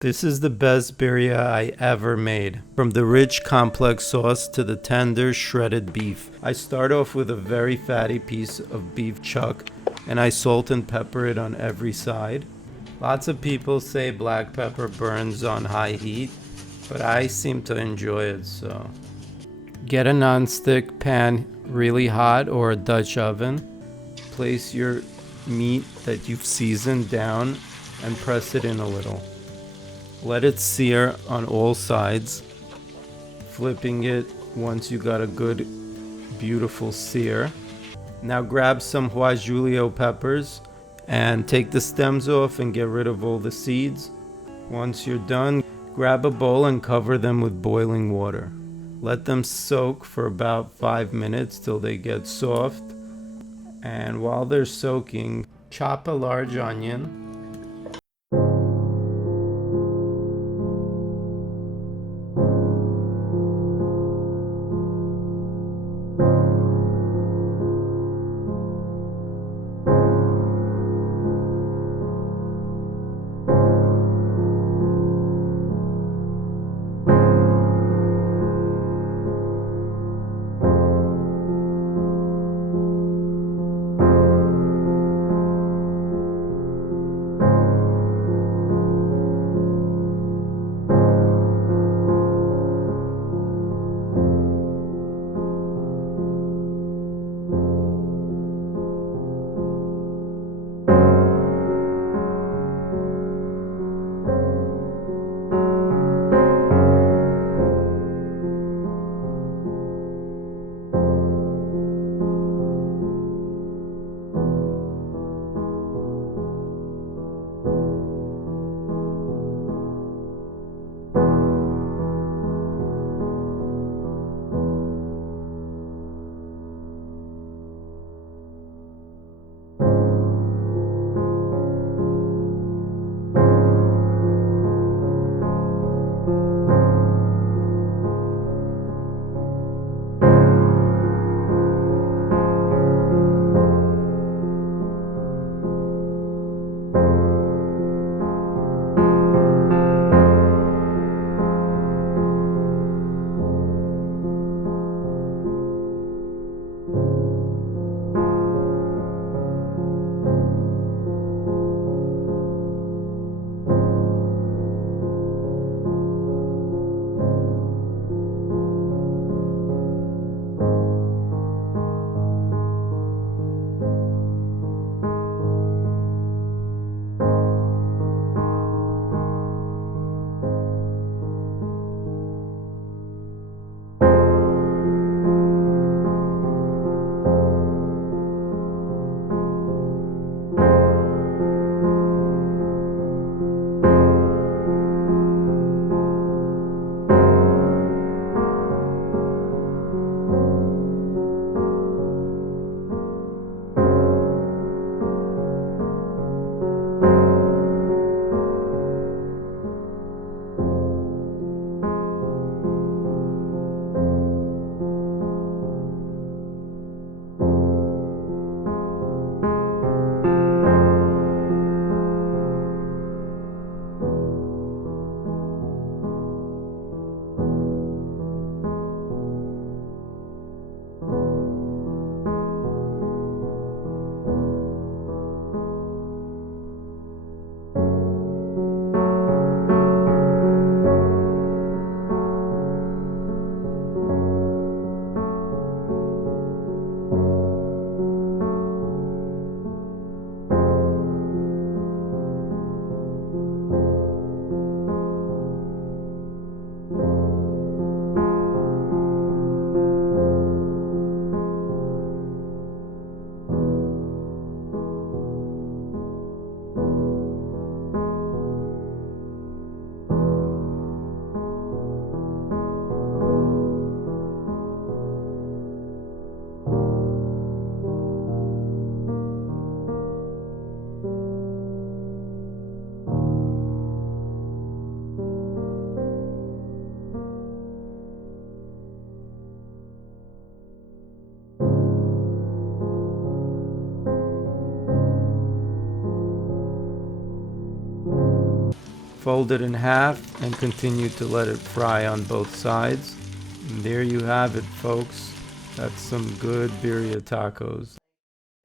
This is the best birria I ever made. From the rich complex sauce to the tender shredded beef. I start off with a very fatty piece of beef chuck and I salt and pepper it on every side. Lots of people say black pepper burns on high heat, but I seem to enjoy it, so. Get a non-stick pan really hot or a Dutch oven. Place your meat that you've seasoned down and press it in a little. Let it sear on all sides, flipping it once you got a good, beautiful sear. Now grab some Julio peppers and take the stems off and get rid of all the seeds. Once you're done, grab a bowl and cover them with boiling water. Let them soak for about 5 minutes till they get soft. And while they're soaking, chop a large onion. Fold it in half and continue to let it fry on both sides. And there you have it, folks. That's some good birria tacos.